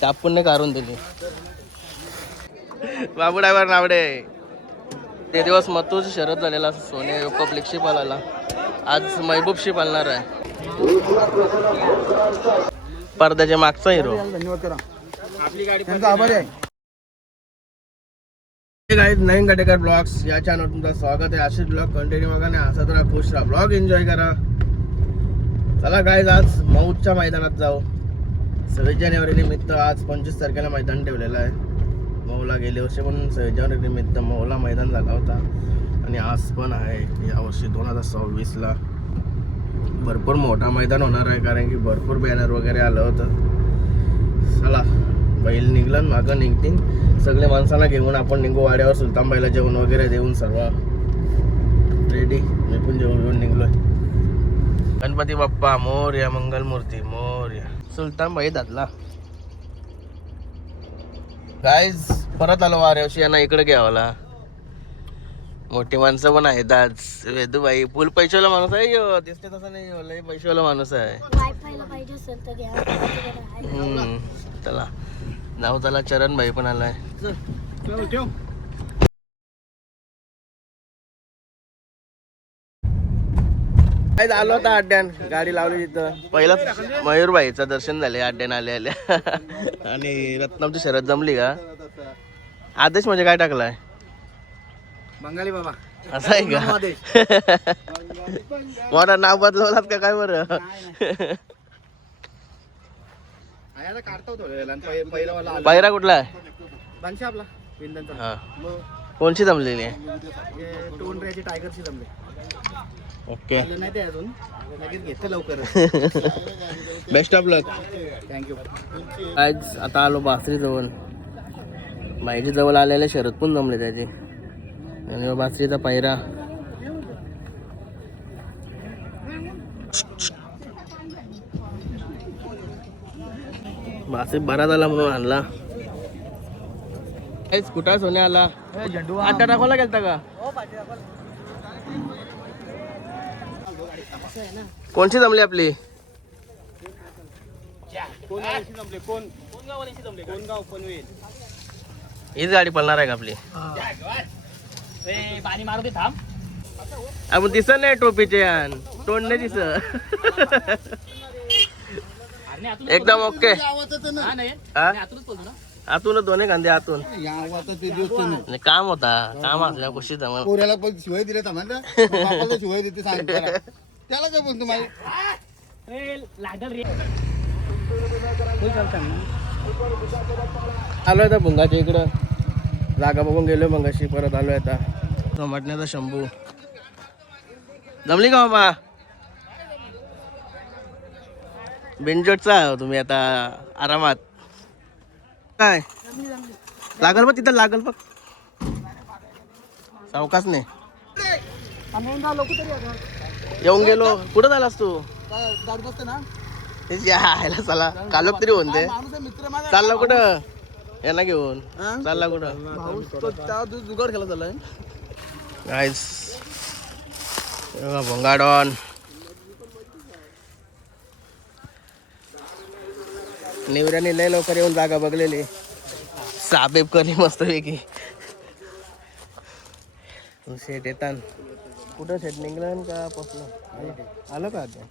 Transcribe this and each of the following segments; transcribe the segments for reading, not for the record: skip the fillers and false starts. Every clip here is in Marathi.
टापूनने काढून दिली. बाबू ड्रायव्हर नावडे. ते दिवस मथुरची शरद झालेला सोने पब्लिकशी पालायला. आज महबूबशी पालणार आहे. पडद्याच्या मागचा हिरो. धन्यवाद करा. आपली गाडी त्यांचा आभारी आहे. गाईज नवीन काटेकर ब्लॉग्स या चॅनल तुमचं स्वागत आहे. अशीच ब्लॉग कंटिन्यू बघा आणि हसत राहा, खुश राहा, ब्लॉग एन्जॉय करा. चला गाईज आज मौजच्या मैदानात जाऊ. 26 जानेवारी निमित्त आज 25 तारखेला मैदान ठेवलेलं आहे. मऊला गेल्या वर्षी पण 26 जानेवारी निमित्त मऊला मैदान झाला होता आणि आज पण आहे यावर्षी 2026ला. भरपूर मोठा मैदान होणार आहे कारण की भरपूर बॅनर वगैरे आलं होतं. चला बैल निघलं मागं निघतील सगळे माणसांना घेऊन आपण निघू वाड्यावर. सुलतानबाईला जेवण वगैरे देऊन सर्व रेडी. मी पण जेवण निघलोय. गणपती बाप्पा मोरया, मंगलमूर्ती मोरया. सुलतानबाई दादला. गाईज परत आलो वाऱ्यावशी. यांना इकडे घ्यावाला मोठी माणसं पण आहेत आज. वेदूबाई फुल पैशावाला माणूस आहे. यो दिसते तसं नाही, लय पैशावाला माणूस आहे. चला जाऊ. त्याला चरण भाई पण आलाय. आलो होता अड्ड्यान, गाडी लावली तिथं. पहिलाच मयूरबाईचं दर्शन झाले अड्ड्यान आले आल्या. आणि रत्नामची शरद जमली का. आदेश म्हणजे काय टाकलाय बंगाली बाबा असं आहे का. मला नाव बदलवलात का काय बरं. पायरा कुठला आहे. हा कोणची जमलेली आहे. टायगरची जमली. ओके नाही ते अजून लगेच घेते लवकर. Best of luck. थँक्यू. आज आता आलो बासरी जवळ. बाईची जवळ आलेले शरद पण जमले त्याचे. आणि बासरीचा पायरा. बासरी बरा झाला म्हणून आणला. कुठं सोने आला. आटा टाकवायला गेलता का. कोणची जमली आपली. हीच गाडी पळणार आहे का आपली. पाणी मारू दे थांब. आपण दिसत नाही टोपीचे तोंड नाही दिसत. एकदम ओके. आतून दोन्ही कांदे आतून. काम होता, काम असल्या गोष्टी जमा. पोऱ्याला पण शिवाय दिले थांबा. शिवाय देते सांग त्याला काय बोलतो माहिती. आलोय आता भुंगाच्या इकडं. जागा बघून गेलो मगाशी. परत आलोय आता. टमाटण्याचा शंभू जमली का बाबा. बिनजोटचा तुम्ही आता आरामात. काय लागल बघ तिथं लागल बघ. सावकाश नाही. येऊन गेलो. कुठं झालास तू. यायला चला कालोक तरी होऊन दे. चालला कुठं यांना घेऊन. चालला कुठं. जुगाड खेळत झालाय गाईस. भोंगाडॉन निवऱ्याने लय लवकर येऊन जागा बघलेली. साबेब करी मस्त पैकी. शेट येतात. कुठं शेट निघलं का पोचलं. आलं का आता.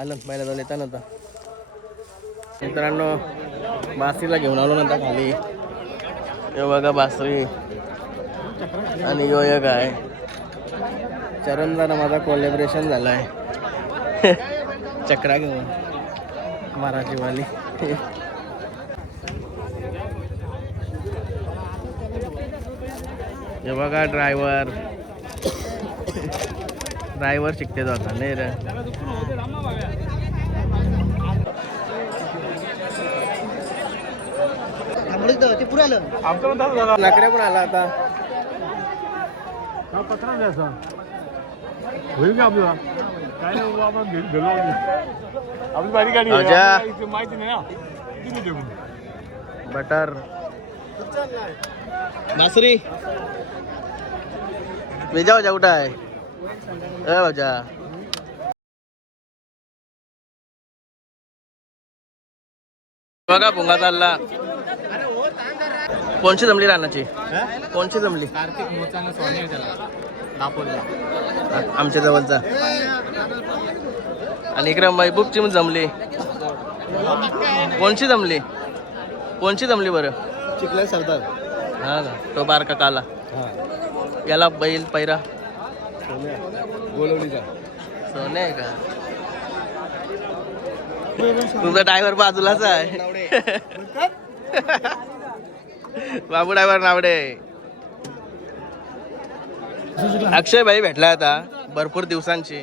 आलं पहिला जाऊन येता नव्हता. मित्रांनो बासरीला घेऊन आलो नंतर खाली. हे बघा बासरी. आणि यो एक आहे चरणला माझा कोलॅबरेशन झालाय. चक्रा घेऊन मराठीवाली. हे बघा ड्रायव्हर शिकते जाता नाही रे. नाकड्या पण आला आता. होईल का आपल्याला काय नाही. आपण गेलो आपली बारी गाडी माहिती नाही ना. बटर बासरी विजा कुठं आहे. भाऊजा बघा भुंगा चालला. कोणची जमली रानाची? कोणची जमली? कार्तिक मोचानं सोने त्याला दापोली आमच्या जवळचा. आणि इकडे महबूबची पण जमली. कोणची जमली? कोणची जमली बरं? चिखल्या सरदार. हा का, तो बारका काला. याला बैल पैरा गोलवलीचा सोने आहे का? तुझा ड्रायव्हर बाजूलाच आहे. बाबू ड्रायव्हर नावडे. अक्षय भाई भेटला आता भरपूर दिवसांची.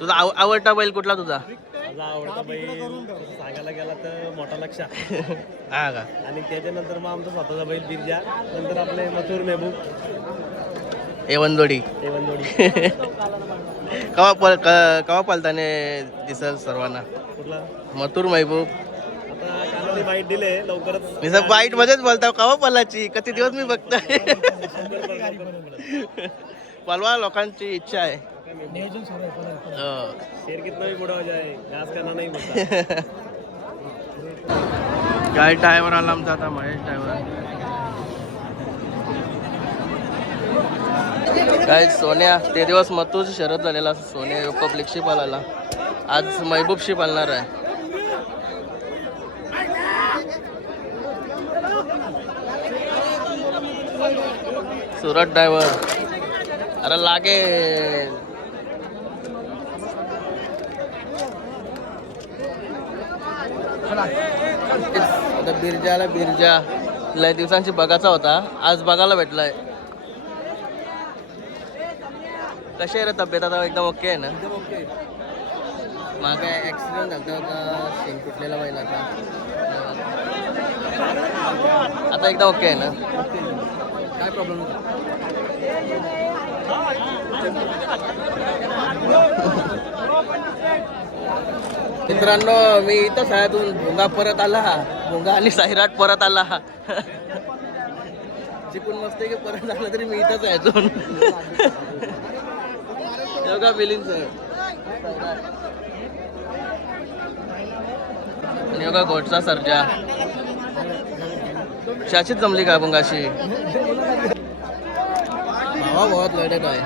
तुझा आवडता बैल कुठला तुझा? माझा आवडता बैल सांगायला गेला तर मोठा लक्ष. हा का? आणि त्याच्यानंतर मग आमचा स्वतःचा बैल बिरजा. नंतर आपले मथुर मेहबूब एवनदोडी. एवनदोडी. कवा पलताने दिसल सर्वांना? कुठला? मथुर महबूब. आता कानाने बाईट दिले लवकरच. मी सब बाईट मध्येच बोलतो कवा पलाची. किती दिवस मी बघतोय. पलवा लोकांची इच्छा आहे. शेर कितना भी बड़ा हो जाए घास खाना नहीं होता. काय ड्रायव्हर आला आमचा आता, महेश ड्रायव्हर. काय सोन्या ते दिवस मथुरची शरद झालेला. सोन्या पब्लिकशी पालाला. आज महबूबशी पालणार आहे. सुरत ड्रायव्हर. अरे लागे आता बिरजाला. बिरजा लय दिवसांची बघायचा होता, आज बघायला भेटलाय. कशी आहे रे तब्येत आता? एकदम ओके आहे ना? मागे ऍक्सिडेंट झाला होता, शेण कुठलेला बैलाचा. आता एकदम ओके आहे ना? काय प्रॉब्लेम होता? मित्रांनो मी इथं शाळेतून भुंगा परत आला. भुंगा आणि सायराट परत आला. चिकून मस्त की परत आला तरी मी इथंच आहे अजून. योगा बिलिंग आणि योगा घोटचा सर्जा. शाचीच जमली का भुंगाशी? भावा बहुत लढत आहे.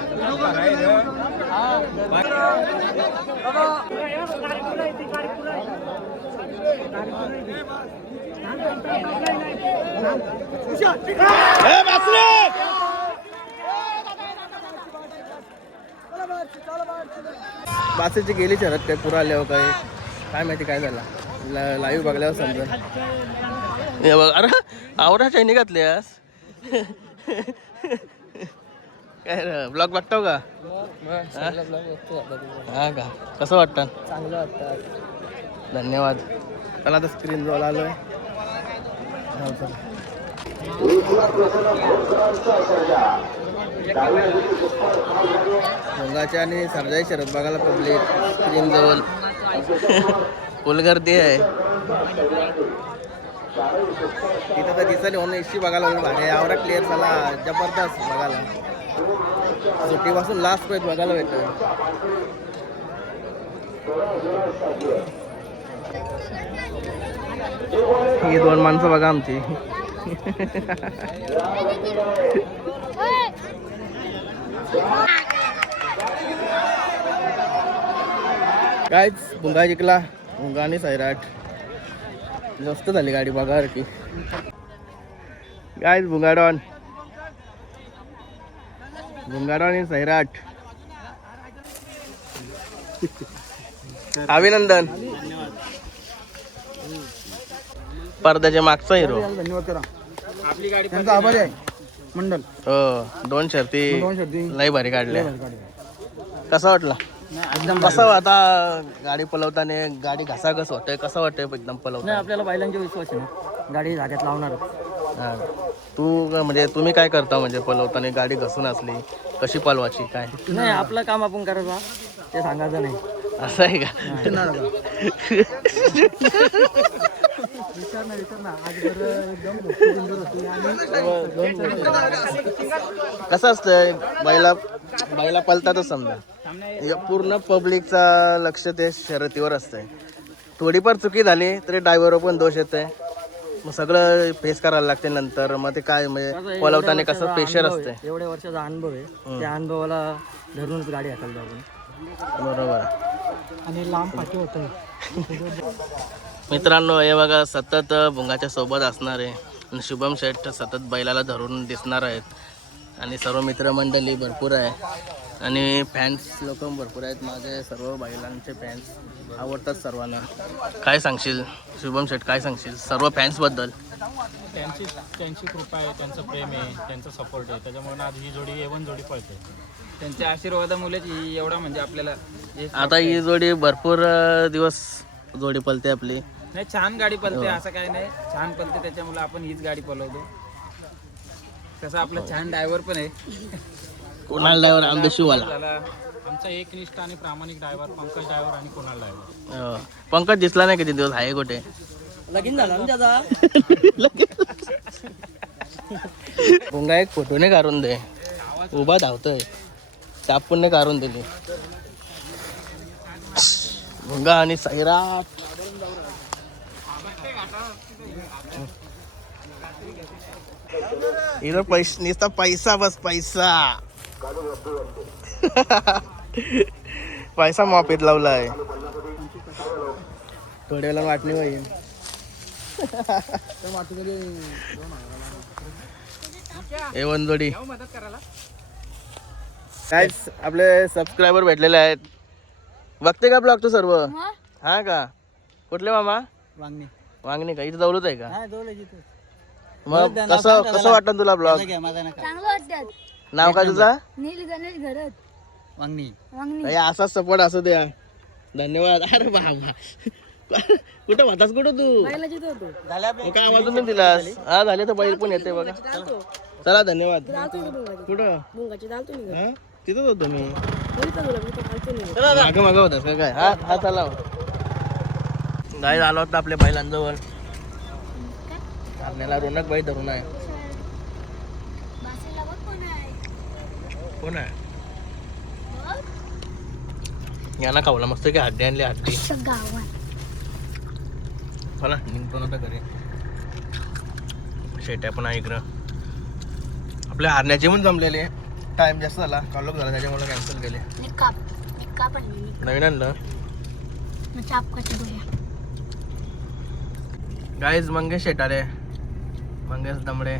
बासेची गेली शरद काय पुरा आल्यावर काय माहिती काय झालं. लाईव्ह बघल्यावर समजा. बघ अरे आवडा चैनी घातल्यास. काय ब्लॉग बघतो का? हा का? कसं वाटतं? चांगलं वाटतं. धन्यवाद. चला आता स्क्रीन रोल आलोय. भोंगाच्या आणि सर्जाई शरद बघायला पब्लिक स्क्रीन जवळ फुल गर्दी आहे. तिथं तर दिसत म्हणून इशी बघायला भारी. आवरा क्लिअर झाला जबरदस्त बघायला. सुट्टीपासून लास्ट पर्यंत बघायला भेटतं. ही दोन माणसं बघा आमची. कायच भुंगा जिंकला. भुंगा आणि सैराट. मस्त झाली गाडी बघा की. कायच भुंगाडॉन. भुंगाडॉन आणि सैराट. अभिनंदन. पडद्याच्या मागचा हिरो. धन्यवाद करा. आपली गाडी त्यांचा आभारी आहे मंडल. हो 2 शर्ती लय भारी काढल्या. कसा वाटला? एकदम कसं आता गाडी पलवताना गाडी घासाघस होतंय? कसं वाटतंय एकदम पलवताना? आपल्याला बैलांचा विश्वास आहे ना, गाडी धाग्यात लावणार. हा तू म्हणजे तुम्ही काय करता म्हणजे पलवताना गाडी घसून असली कशी पलवायची काय? नाही आपलं काम आपण करायचं ते सांगायचं नाही. असं आहे का? कसं असतंय बैला पलतातच समजा. पूर्ण पब्लिकचा लक्ष ते शर्यतीवर असतंय. थोडीफार चुकी झाली तरी ड्रायव्हरवर पण दोष येतोय. मग सगळं फेस करायला लागते नंतर. मग ते काय म्हणजे पळवताना कसं प्रेशर असते. एवढ्या वर्षाचा अनुभव आहे, त्या अनुभवाला धरूनच गाडी हाताळतो आपण. बरोबर. आणि लांब पाठी होतं. मित्रांनो हे बघा सतत भुंगाच्या सोबत असणार आहे आणि शुभम शेठ सतत बैलाला धरून दिसणार आहेत. आणि सर्व मित्रमंडळी भरपूर आहे आणि फॅन्स लोक भरपूर आहेत. माझे सर्व बैलांचे फॅन्स आवडतात सर्वांना. काय सांगशील शुभम शेठ, काय सांगशील सर्व फॅन्सबद्दल? त्यांची कृपा आहे, त्यांचं प्रेम आहे, त्यांचा सपोर्ट आहे, त्याच्यामुळे आज ही जोडी A1 जोडी पळते. त्यांच्या आशीर्वादामुळेच ही एवढा म्हणजे आपल्याला आता ही जोडी भरपूर दिवस जोडी पळते आपली. नाही, छान गाडी पळते असं काही नाही, छान पळते त्याच्यामुळे आपण हीच गाडी पळवतो. कसं आपलं छान ड्रायव्हर पण आहे. कुणाल ड्रायव्हर आंबेशिवाला आमचा एकनिष्ठ आणि प्रामाणिक ड्रायव्हर पंकज ड्रायव्हर आणि कुणाल ड्रायव्हर. पंकज दिसला नाही किती दिवस, आहे कुठे? लगीन झाला ना त्याचा. भुंगा एक फोटो नाही काढून दे, उभा धावतोय, चापून नाही काढून दिली. भुंगा आणि सैराट. इथं पैसा नुसता पैसा, बस पैसा. पैसा माफीत लावलाय. थोड्या वेळा वाटणी होईल. A1 जोडी. काय आपले सबस्क्रायबर भेटलेले आहेत. बघते का ब्लॉग तू सर्व? हा का? कुठले मामा? वांगणी का? इथे जवळच आहे का? मग कसं कसं वाटतं तुला ब्लॉग? चांगलं वाटतात. नाव काय तुझा? नील गणेश घरत वांगणी. वांगणी. असाच सपोर्ट असू द्या. धन्यवाद. अरे बाबा कुठं होतास कुठं तू? बैलाची तो होतो. मग काय आवाज नाही दिलास? हा झाले तर बैल पण येते बघा. चला धन्यवाद. कुठं? मुंगाची दाल तुम्ही हा तिथंच होतो मी. घरी मागे मागे होतास का काय? हा हा चला. गाय आलो होता आपल्या बैलांजवळ. आपल्याला रोनक बाई धरून आहे. कोण आहे? यांना खावला मस्त की हड्डी आणली, हड्डी. चला निघतो ना आता घरी. शेट्या पण आहे इकडं. आपल्या हारण्याचे पण जमलेले. टाइम जास्त झाला, कॉलॉक झाला, त्याच्यामुळे कॅन्सल केले. नवीन आणलं गाईज. मंगेश शेटारे, मंगेश दमडे.